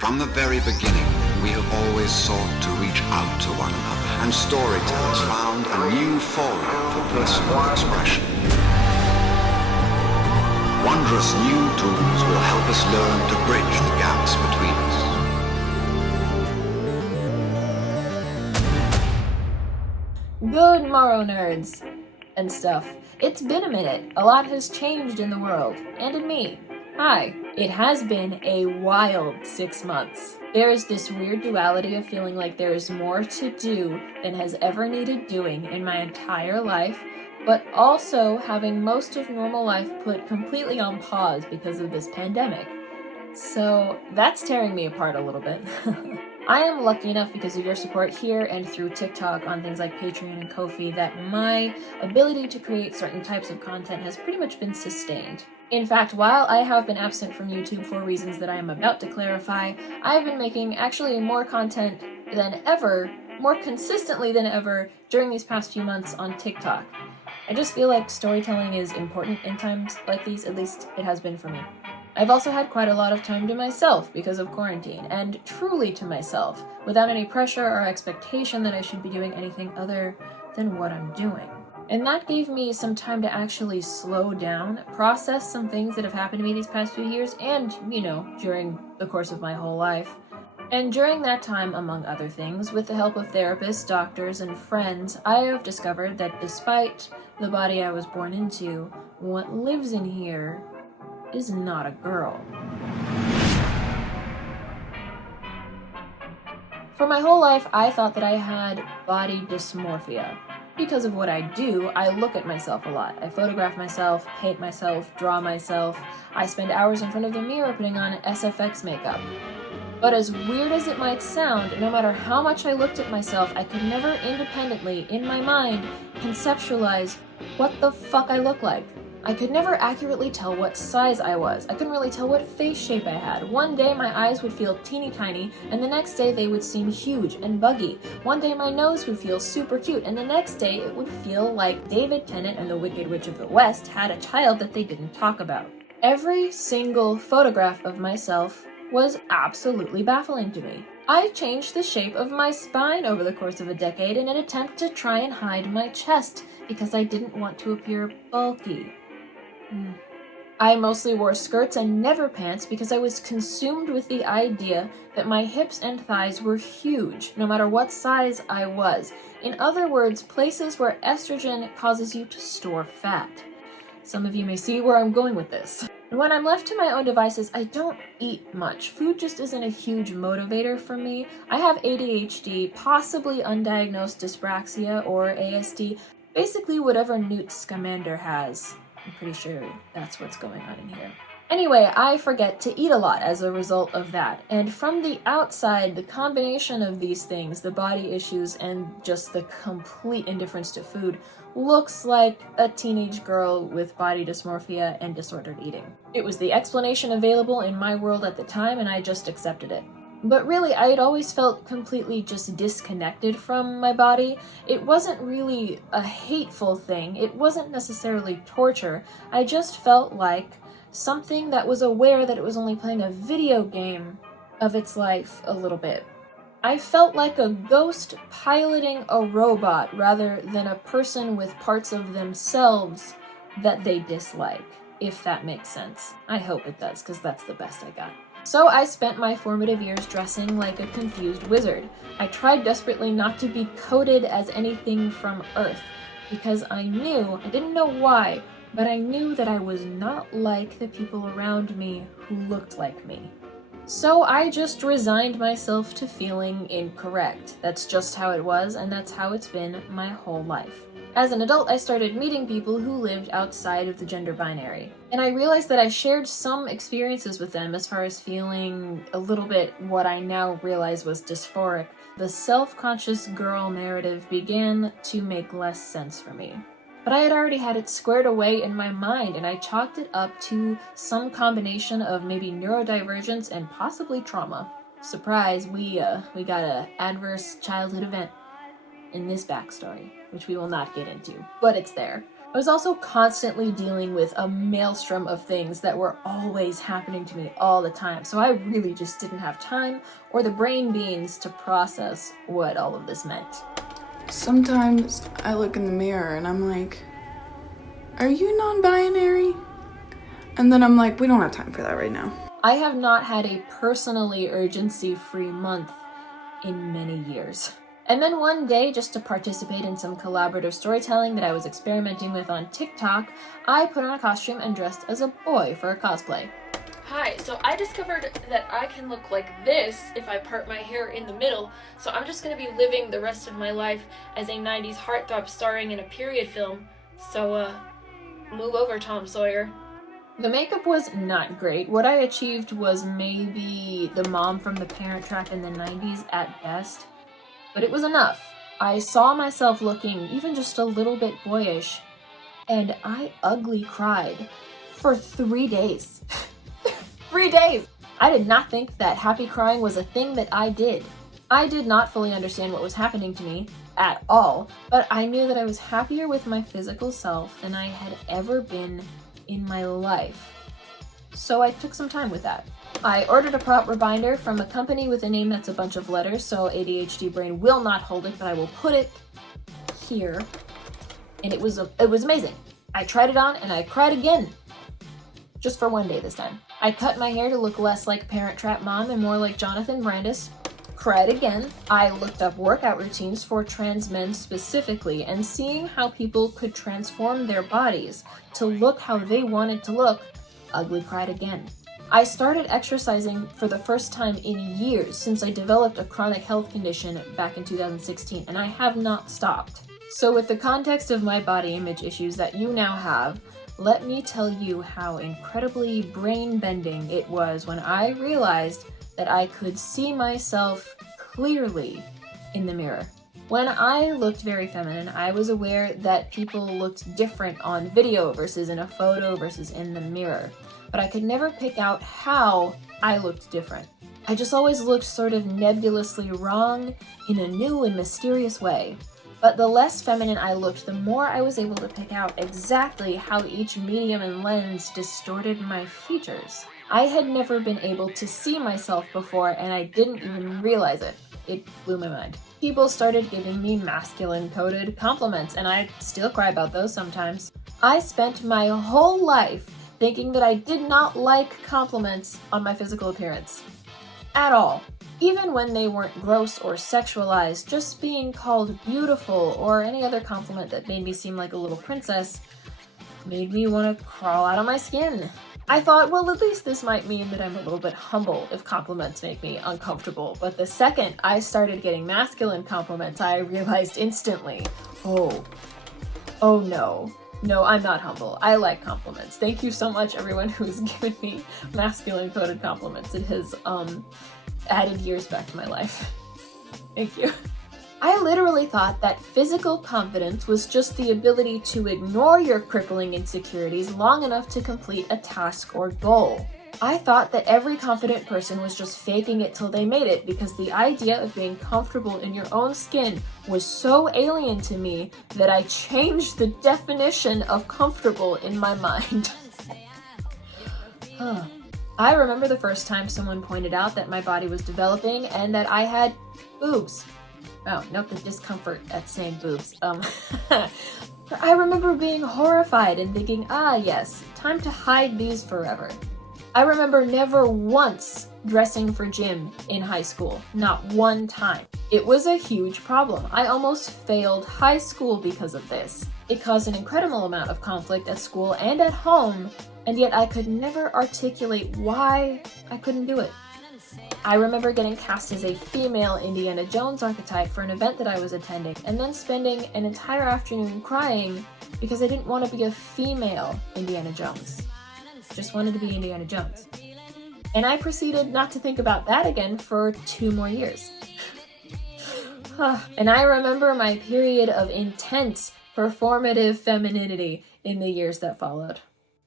From the very beginning, we have always sought to reach out to one another, and storytellers found a new forum for personal expression. Wondrous new tools will help us learn to bridge the gaps between us. Good morrow, nerds and stuff. It's been a minute. A lot has changed in the world, and in me. Hi. It has been a wild 6 months. There is this weird duality of feeling like there is more to do than has ever needed doing in my entire life, but also having most of normal life put completely on pause because of this pandemic. So that's tearing me apart a little bit. I am lucky enough because of your support here and through TikTok on things like Patreon and Ko-fi that my ability to create certain types of content has pretty much been sustained. In fact, while I have been absent from YouTube for reasons that I am about to clarify, I have been making actually more content than ever, more consistently than ever, during these past few months on TikTok. I just feel like storytelling is important in times like these, at least it has been for me. I've also had quite a lot of time to myself because of quarantine, and truly to myself, without any pressure or expectation that I should be doing anything other than what I'm doing. And that gave me some time to actually slow down, process some things that have happened to me these past few years and, during the course of my whole life. And during that time, among other things, with the help of therapists, doctors, and friends, I have discovered that despite the body I was born into, what lives in here is not a girl. For my whole life, I thought that I had body dysmorphia. Because of what I do, I look at myself a lot. I photograph myself, paint myself, draw myself. I spend hours in front of the mirror putting on SFX makeup. But as weird as it might sound, no matter how much I looked at myself, I could never independently, in my mind, conceptualize what the fuck I look like. I could never accurately tell what size I was. I couldn't really tell what face shape I had. One day my eyes would feel teeny tiny, and the next day they would seem huge and buggy. One day my nose would feel super cute, and the next day it would feel like David Tennant and the Wicked Witch of the West had a child that they didn't talk about. Every single photograph of myself was absolutely baffling to me. I changed the shape of my spine over the course of a decade in an attempt to try and hide my chest because I didn't want to appear bulky. I mostly wore skirts and never pants because I was consumed with the idea that my hips and thighs were huge, no matter what size I was. In other words, places where estrogen causes you to store fat. Some of you may see where I'm going with this. When I'm left to my own devices, I don't eat much. Food just isn't a huge motivator for me. I have ADHD, possibly undiagnosed dyspraxia or ASD, basically whatever Newt Scamander has. I'm pretty sure that's what's going on in here. Anyway, I forget to eat a lot as a result of that. And from the outside, the combination of these things, the body issues and just the complete indifference to food, looks like a teenage girl with body dysmorphia and disordered eating. It was the explanation available in my world at the time, and I just accepted it. But really, I had always felt completely just disconnected from my body. It wasn't really a hateful thing. It wasn't necessarily torture. I just felt like something that was aware that it was only playing a video game of its life a little bit. I felt like a ghost piloting a robot rather than a person with parts of themselves that they dislike, if that makes sense. I hope it does, because that's the best I got. So I spent my formative years dressing like a confused wizard. I tried desperately not to be coded as anything from Earth, because I didn't know why, but I knew that I was not like the people around me who looked like me. So I just resigned myself to feeling incorrect. That's just how it was, and that's how it's been my whole life. As an adult, I started meeting people who lived outside of the gender binary. And I realized that I shared some experiences with them as far as feeling a little bit what I now realize was dysphoric. The self-conscious girl narrative began to make less sense for me. But I had already had it squared away in my mind, and I chalked it up to some combination of maybe neurodivergence and possibly trauma. Surprise, we got an adverse childhood event in this backstory, which we will not get into, but it's there. I was also constantly dealing with a maelstrom of things that were always happening to me all the time, so I really just didn't have time or the brain beans to process what all of this meant. Sometimes I look in the mirror and I'm like, are you non-binary? And then I'm like, we don't have time for that right now. I have not had a personally urgency-free month in many years. And then one day, just to participate in some collaborative storytelling that I was experimenting with on TikTok, I put on a costume and dressed as a boy for a cosplay. Hi, so I discovered that I can look like this if I part my hair in the middle, so I'm just going to be living the rest of my life as a 90s heartthrob starring in a period film, so move over, Tom Sawyer. The makeup was not great. What I achieved was maybe the mom from The Parent Trap in the 90s at best. But it was enough. I saw myself looking even just a little bit boyish, and I ugly cried for 3 days. 3 days! I did not think that happy crying was a thing that I did. I did not fully understand what was happening to me at all, but I knew that I was happier with my physical self than I had ever been in my life. So I took some time with that. I ordered a prop binder from a company with a name that's a bunch of letters, so ADHD brain will not hold it, but I will put it here. And it was amazing. I tried it on and I cried again. Just for one day this time. I cut my hair to look less like Parent Trap Mom and more like Jonathan Brandis. Cried again. I looked up workout routines for trans men specifically, and seeing how people could transform their bodies to look how they wanted to look, ugly cried again. I started exercising for the first time in years since I developed a chronic health condition back in 2016, and I have not stopped. So with the context of my body image issues that you now have, let me tell you how incredibly brain-bending it was when I realized that I could see myself clearly in the mirror. When I looked very feminine, I was aware that people looked different on video versus in a photo versus in the mirror. But I could never pick out how I looked different. I just always looked sort of nebulously wrong in a new and mysterious way. But the less feminine I looked, the more I was able to pick out exactly how each medium and lens distorted my features. I had never been able to see myself before, and I didn't even realize it. It blew my mind. People started giving me masculine-coded compliments, and I still cry about those sometimes. I spent my whole life thinking that I did not like compliments on my physical appearance. At all. Even when they weren't gross or sexualized, just being called beautiful or any other compliment that made me seem like a little princess made me want to crawl out of my skin. I thought, well, at least this might mean that I'm a little bit humble if compliments make me uncomfortable. But the second I started getting masculine compliments, I realized instantly, oh no. No, I'm not humble. I like compliments. Thank you so much, everyone who's given me masculine-coded compliments. It has added years back to my life. Thank you. I literally thought that physical confidence was just the ability to ignore your crippling insecurities long enough to complete a task or goal. I thought that every confident person was just faking it till they made it, because the idea of being comfortable in your own skin was so alien to me that I changed the definition of comfortable in my mind. I remember the first time someone pointed out that my body was developing and that I had boobs. Oh, note the discomfort at saying boobs. I remember being horrified and thinking, yes, time to hide these forever. I remember never once dressing for gym in high school, not one time. It was a huge problem. I almost failed high school because of this. It caused an incredible amount of conflict at school and at home, and yet I could never articulate why I couldn't do it. I remember getting cast as a female Indiana Jones archetype for an event that I was attending, and then spending an entire afternoon crying because I didn't want to be a female Indiana Jones. Just wanted to be Indiana Jones. And I proceeded not to think about that again for 2 more years. And I remember my period of intense performative femininity in the years that followed.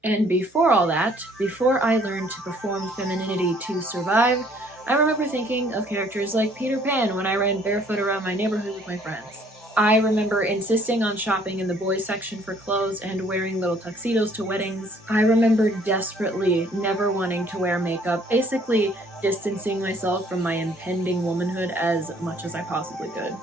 And before all that, before I learned to perform femininity to survive, I remember thinking of characters like Peter Pan when I ran barefoot around my neighborhood with my friends. I remember insisting on shopping in the boys section for clothes and wearing little tuxedos to weddings. I remember desperately never wanting to wear makeup, basically distancing myself from my impending womanhood as much as I possibly could.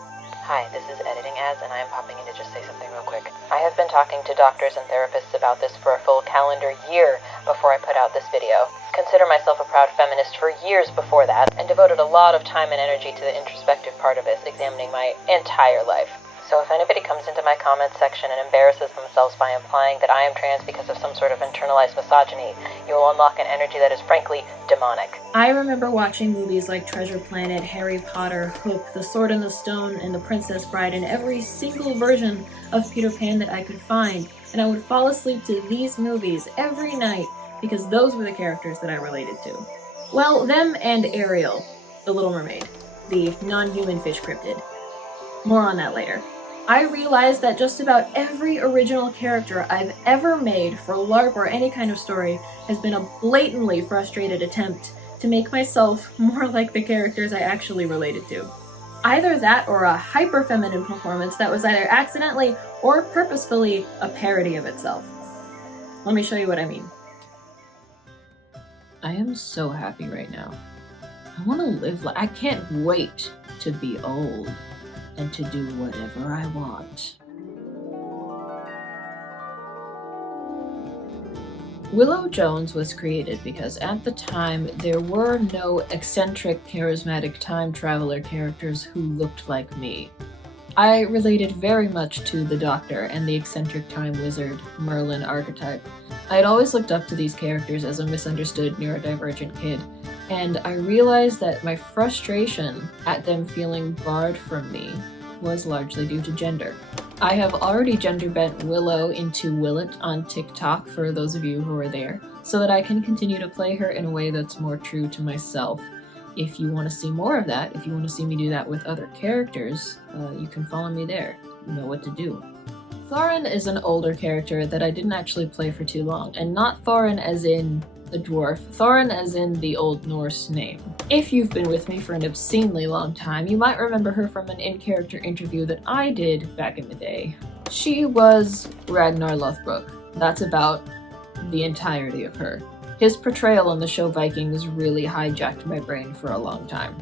Hi, this is Editing Ads, and I am popping in to just say something real quick. I have been talking to doctors and therapists about this for a full calendar year before I put out this video. Consider myself a proud feminist for years before that, and devoted a lot of time and energy to the introspective part of it, examining my entire life. So if anybody comes into my comments section and embarrasses themselves by implying that I am trans because of some sort of internalized misogyny, you will unlock an energy that is frankly demonic. I remember watching movies like Treasure Planet, Harry Potter, Hook, The Sword and the Stone, and The Princess Bride, and every single version of Peter Pan that I could find, and I would fall asleep to these movies every night because those were the characters that I related to. Well, them and Ariel, the Little Mermaid, the non-human fish cryptid. More on that later. I realized that just about every original character I've ever made for LARP or any kind of story has been a blatantly frustrated attempt to make myself more like the characters I actually related to. Either that or a hyper-feminine performance that was either accidentally or purposefully a parody of itself. Let me show you what I mean. I am so happy right now. I want to live I can't wait to be old and to do whatever I want. Willow Jones was created because at the time there were no eccentric, charismatic time traveler characters who looked like me. I related very much to the Doctor and the eccentric time wizard Merlin archetype. I had always looked up to these characters as a misunderstood neurodivergent kid, and I realized that my frustration at them feeling barred from me was largely due to gender. I have already gender bent Willow into Willet on TikTok for those of you who are there, so that I can continue to play her in a way that's more true to myself. If you want to see more of that, if you want to see me do that with other characters, you can follow me there. You know what to do. Thorin is an older character that I didn't actually play for too long, and not Thorin as in the dwarf, Thorin as in the Old Norse name. If you've been with me for an obscenely long time, you might remember her from an in-character interview that I did back in the day. She was Ragnar Lothbrok. That's about the entirety of her. His portrayal on the show Vikings really hijacked my brain for a long time.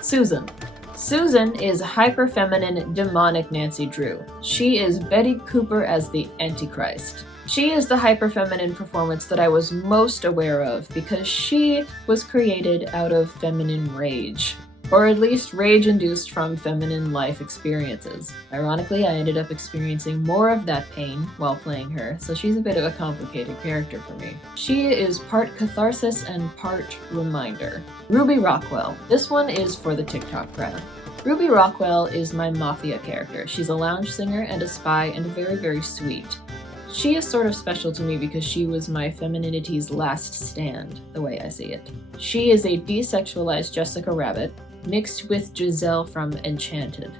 Susan. Susan is hyper-feminine, demonic Nancy Drew. She is Betty Cooper as the Antichrist. She is the hyper-feminine performance that I was most aware of because she was created out of feminine rage, or at least rage induced from feminine life experiences. Ironically, I ended up experiencing more of that pain while playing her, so she's a bit of a complicated character for me. She is part catharsis and part reminder. Ruby Rockwell. This one is for the TikTok crowd. Ruby Rockwell is my mafia character. She's a lounge singer and a spy and very, very sweet. She is sort of special to me because she was my femininity's last stand, the way I see it. She is a desexualized Jessica Rabbit, mixed with Giselle from Enchanted.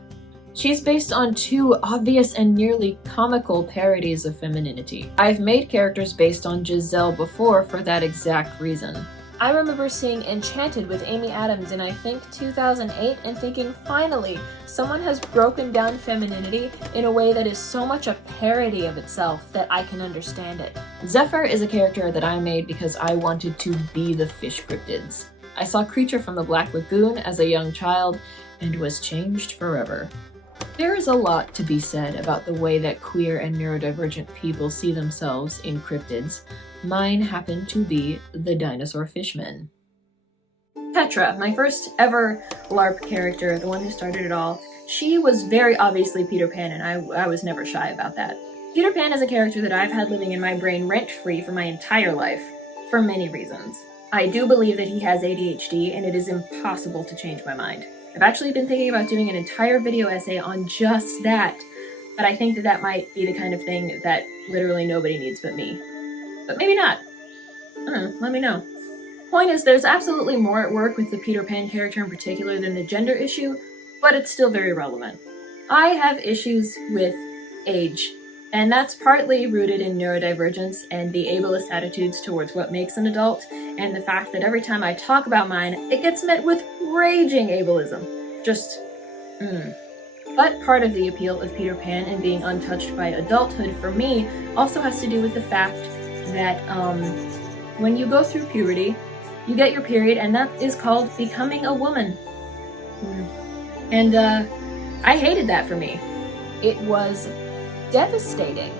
She's based on two obvious and nearly comical parodies of femininity. I've made characters based on Giselle before for that exact reason. I remember seeing Enchanted with Amy Adams in I think 2008 and thinking, finally, someone has broken down femininity in a way that is so much a parody of itself that I can understand it. Zephyr is a character that I made because I wanted to be the fish cryptids. I saw Creature from the Black Lagoon as a young child and was changed forever. There is a lot to be said about the way that queer and neurodivergent people see themselves in cryptids. Mine happened to be the dinosaur fishmen. Petra, my first ever LARP character, the one who started it all, she was very obviously Peter Pan, and I was never shy about that. Peter Pan is a character that I've had living in my brain rent-free for my entire life, for many reasons. I do believe that he has ADHD, and it is impossible to change my mind. I've actually been thinking about doing an entire video essay on just that, but I think that that might be the kind of thing that literally nobody needs but me. But maybe not. I don't know, let me know. Point is, there's absolutely more at work with the Peter Pan character in particular than the gender issue, but it's still very relevant. I have issues with age, and that's partly rooted in neurodivergence and the ableist attitudes towards what makes an adult, and the fact that every time I talk about mine, it gets met with raging ableism. Just, But part of the appeal of Peter Pan and being untouched by adulthood for me also has to do with the fact that when you go through puberty, you get your period, and that is called becoming a woman. And I hated that for me. It was devastating.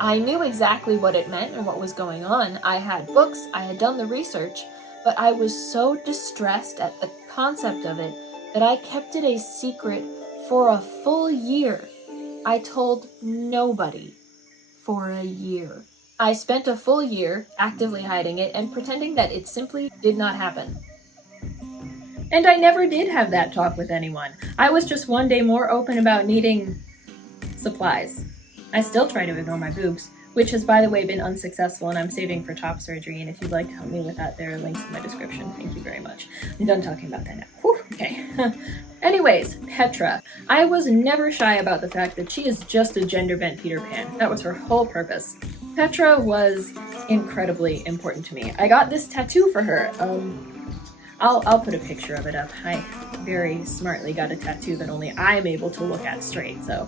I knew exactly what it meant and what was going on. I had books, I had done the research, but I was so distressed at the concept of it that I kept it a secret for a full year. I told nobody for a year. I spent a full year actively hiding it and pretending that it simply did not happen. And I never did have that talk with anyone. I was just one day more open about needing supplies. I still try to ignore my boobs, which has, by the way, been unsuccessful, and I'm saving for top surgery, and if you'd like to help me with that, there are links in my description. Thank you very much. I'm done talking about that now. Whew, okay. Anyways, Petra. I was never shy about the fact that she is just a gender-bent Peter Pan. That was her whole purpose. Petra was incredibly important to me. I got this tattoo for her. I'll put a picture of it up. I very smartly got a tattoo that only I'm able to look at straight, so.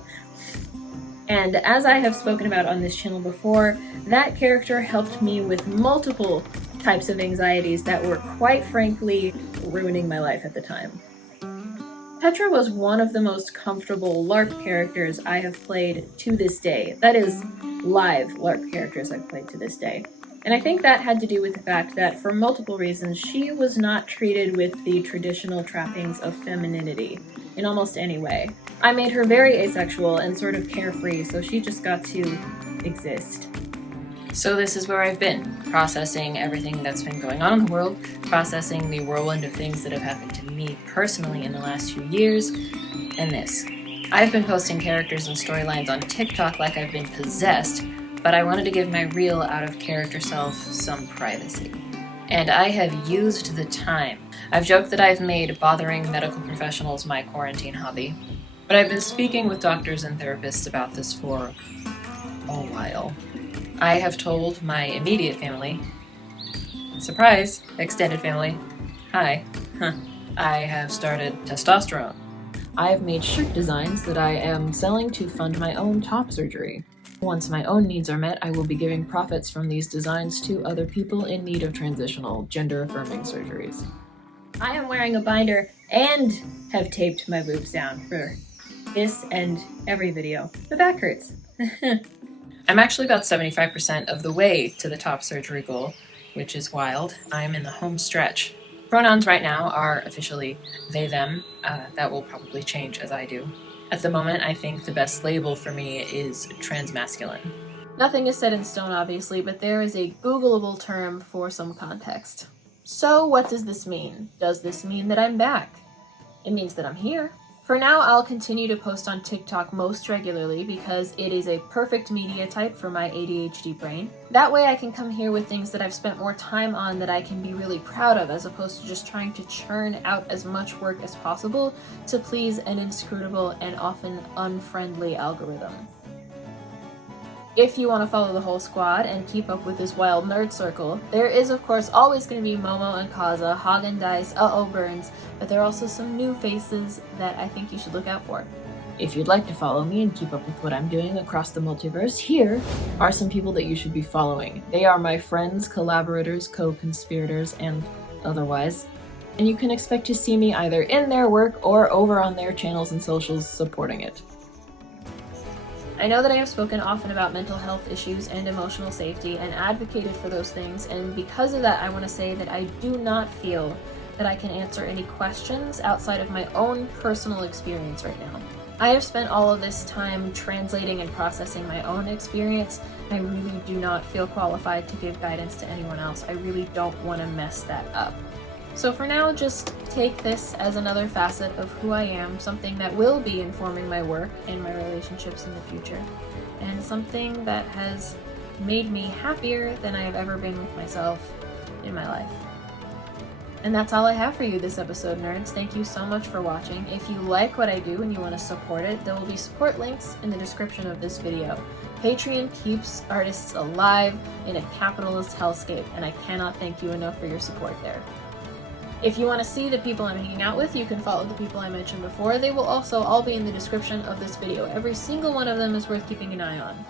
And as I have spoken about on this channel before, that character helped me with multiple types of anxieties that were quite frankly ruining my life at the time. Petra was one of the most comfortable LARP characters I have played to this day. That is, live LARP characters I've played to this day. And I think that had to do with the fact that, for multiple reasons, she was not treated with the traditional trappings of femininity in almost any way. I made her very asexual and sort of carefree, so she just got to exist. So this is where I've been, processing everything that's been going on in the world, processing the whirlwind of things that have happened to me personally in the last few years, and this. I've been posting characters and storylines on TikTok like I've been possessed, but I wanted to give my real out-of-character self some privacy. And I have used the time. I've joked that I've made bothering medical professionals my quarantine hobby, but I've been speaking with doctors and therapists about this for a while. I have told my immediate family, surprise, extended family, hi, I have started testosterone. I have made shirt designs that I am selling to fund my own top surgery. Once my own needs are met, I will be giving profits from these designs to other people in need of transitional, gender-affirming surgeries. I am wearing a binder and have taped my boobs down for this and every video. The back hurts. I'm actually about 75% of the way to the top surgery goal, which is wild. I'm in the home stretch. Pronouns right now are officially they, them. That will probably change as I do. At the moment, I think the best label for me is transmasculine. Nothing is set in stone, obviously, but there is a Googleable term for some context. So what does this mean? Does this mean that I'm back? It means that I'm here. For now, I'll continue to post on TikTok most regularly because it is a perfect media type for my ADHD brain. That way I can come here with things that I've spent more time on that I can be really proud of, as opposed to just trying to churn out as much work as possible to please an inscrutable and often unfriendly algorithm. If you want to follow the whole squad and keep up with this wild nerd circle, there is of course always going to be Momo and Kaza, Hagen Dice, Uh-Oh Burns, but there are also some new faces that I think you should look out for. If you'd like to follow me and keep up with what I'm doing across the multiverse, here are some people that you should be following. They are my friends, collaborators, co-conspirators, and otherwise. And you can expect to see me either in their work or over on their channels and socials supporting it. I know that I have spoken often about mental health issues and emotional safety and advocated for those things, and because of that I want to say that I do not feel that I can answer any questions outside of my own personal experience right now. I have spent all of this time translating and processing my own experience. I really do not feel qualified to give guidance to anyone else. I really don't want to mess that up. So for now, just take this as another facet of who I am, something that will be informing my work and my relationships in the future, and something that has made me happier than I have ever been with myself in my life. And that's all I have for you this episode, nerds. Thank you so much for watching. If you like what I do and you want to support it, there will be support links in the description of this video. Patreon keeps artists alive in a capitalist hellscape, and I cannot thank you enough for your support there. If you want to see the people I'm hanging out with, you can follow the people I mentioned before. They will also all be in the description of this video. Every single one of them is worth keeping an eye on.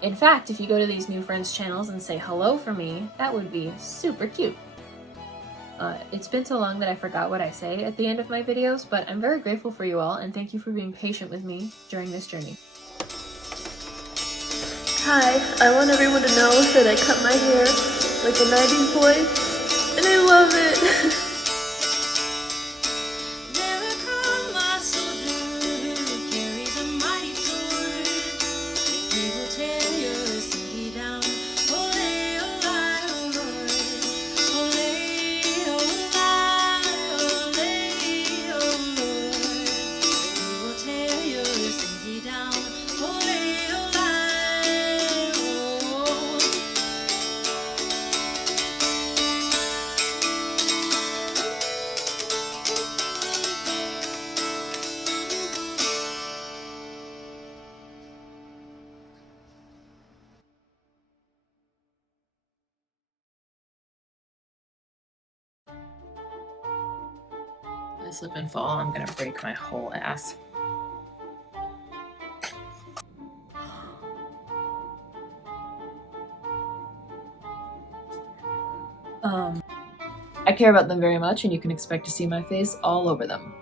In fact, if you go to these new friends' channels and say hello for me, that would be super cute. It's been so long that I forgot what I say at the end of my videos, but I'm very grateful for you all, and thank you for being patient with me during this journey. Hi, I want everyone to know that I cut my hair like a 90s boy, and I love it. I slip and fall, I'm gonna break my whole ass. I care about them very much, and you can expect to see my face all over them.